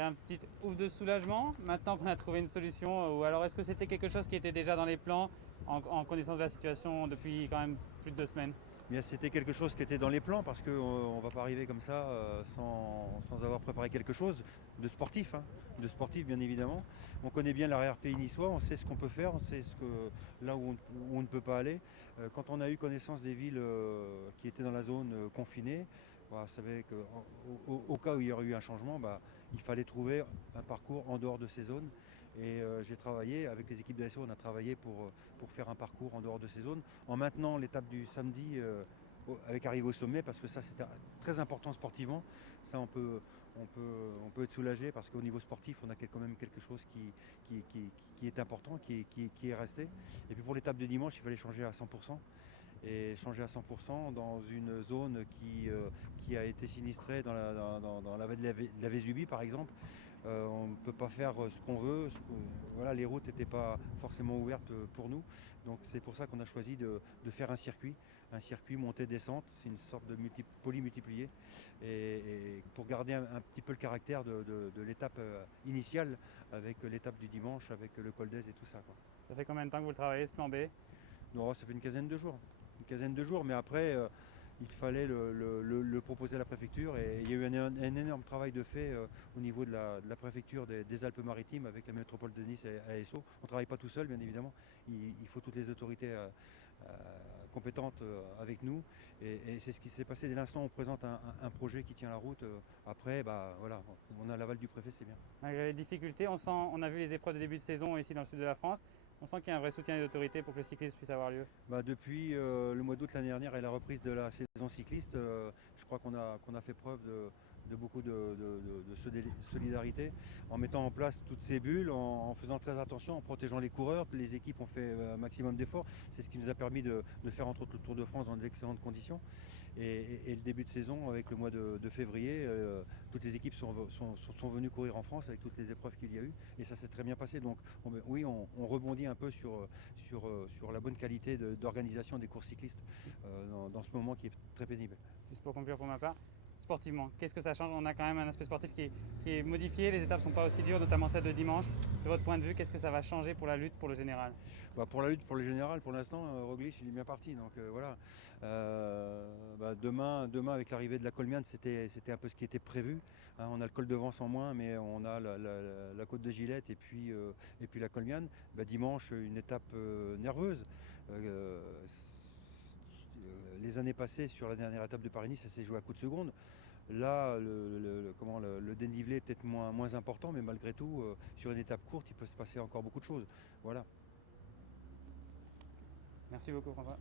un petit ouf de soulagement maintenant qu'on a trouvé une solution, ou alors est-ce que c'était quelque chose qui était déjà dans les plans en connaissance de la situation depuis quand même plus de 2 semaines? Bien, c'était quelque chose qui était dans les plans parce qu'on ne va pas arriver comme ça sans avoir préparé quelque chose de sportif, hein, de sportif bien évidemment. On connaît bien l'arrière-pays niçois, on sait ce qu'on peut faire, on sait là où on ne peut pas aller. Quand on a eu connaissance des villes qui étaient dans la zone confinée, bah, on savait qu'au cas où il y aurait eu un changement, bah, il fallait trouver un parcours en dehors de ces zones. Et j'ai travaillé avec les équipes de SO, on a travaillé pour faire un parcours en dehors de ces zones, en maintenant l'étape du samedi avec arrivée au sommet, parce que ça c'était très important sportivement. Ça on peut être soulagé parce qu'au niveau sportif on a quand même quelque chose qui est important, qui est resté. Et puis pour l'étape de dimanche il fallait changer à 100%. Et changer à 100% dans une zone qui a été sinistrée dans la vallée de la Vésubie par exemple. On ne peut pas faire ce qu'on veut. Voilà, les routes n'étaient pas forcément ouvertes pour nous. Donc c'est pour ça qu'on a choisi de faire un circuit montée-descente. C'est une sorte de polymultiplié. Et pour garder un petit peu le caractère de l'étape initiale avec l'étape du dimanche, avec le col d'Ez et tout ça, quoi. Ça fait combien de temps que vous le travaillez ce plan B? Non, ça fait une quinzaine de jours. Une quinzaine de jours, mais après, il fallait le proposer à la préfecture et il y a eu un énorme travail de fait au niveau de la préfecture des Alpes-Maritimes avec la métropole de Nice et ASO. On ne travaille pas tout seul, bien évidemment. Il faut toutes les autorités compétentes avec nous et c'est ce qui s'est passé dès l'instant où on présente un projet qui tient la route. Après, bah, voilà, on a l'aval du préfet, c'est bien. Malgré les difficultés, on a vu les épreuves de début de saison ici dans le sud de la France. On sent qu'il y a un vrai soutien des autorités pour que le cyclisme puisse avoir lieu. Bah, depuis le mois d'août l'année dernière et la reprise de la saison cycliste, je crois qu'on a fait preuve de beaucoup de solidarité en mettant en place toutes ces bulles, en faisant très attention, en protégeant les coureurs. Les équipes ont fait un maximum d'efforts. C'est ce qui nous a permis de faire entre autres le Tour de France dans d'excellentes conditions. Et le début de saison, avec le mois de février, toutes les équipes sont venues courir en France avec toutes les épreuves qu'il y a eu. Et ça s'est très bien passé. Donc oui, on rebondit un peu sur la bonne qualité d'organisation des courses cyclistes dans ce moment qui est très pénible. Juste pour conclure pour ma part, sportivement, qu'est-ce que ça change? On a quand même un aspect sportif qui est modifié, les étapes ne sont pas aussi dures, notamment celle de dimanche. De votre point de vue, qu'est-ce que ça va changer pour la lutte pour le général? Bah, pour la lutte pour le général, pour l'instant, Roglic il est bien parti. Donc voilà. Bah, demain avec l'arrivée de la Colmiane, c'était un peu ce qui était prévu. Hein, on a le col de Vence en moins, mais on a la côte de Gillette et puis la Colmiane. Bah, dimanche, une étape nerveuse. Les années passées, sur la dernière étape de Paris-Nice, ça s'est joué à coups de seconde. Là, le dénivelé est peut-être moins important, mais malgré tout, sur une étape courte, il peut se passer encore beaucoup de choses. Voilà. Merci beaucoup François.